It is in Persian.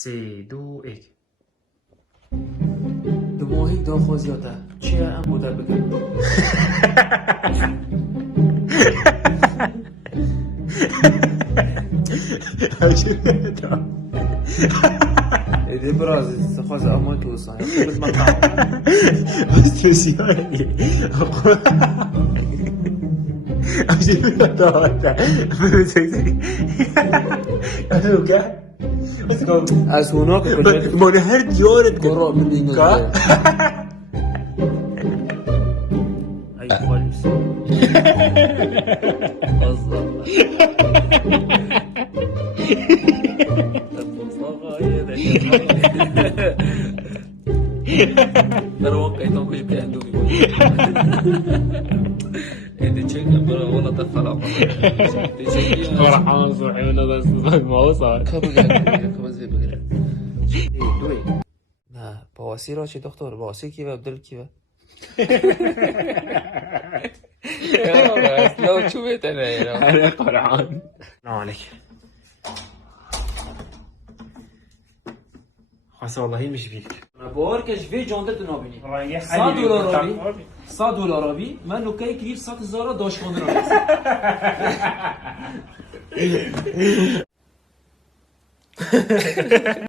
3 2 1 دماغی داخوزیاته چیه ام بوده بگم ایده برازی خواست اما توسان خیلی مقام استوسیونی عشان نتاوتا از هناك كنت ما انا هرد جورد قراء من الإنجليزية أي خالص أصلا ترى وقعتهم كل شيء عندهم يقول إذا تشيك برا والله تفعل فرحان صحينا بس ما وصل نه بواسی را چه دکتر بواسی کی و دل کی و لو شو بيتنا انا فرحان عليك خلاص والله مش بيك بار كش في جاندت نابيني والله $100 أبي من لو كاي كليف 100,000 داش كون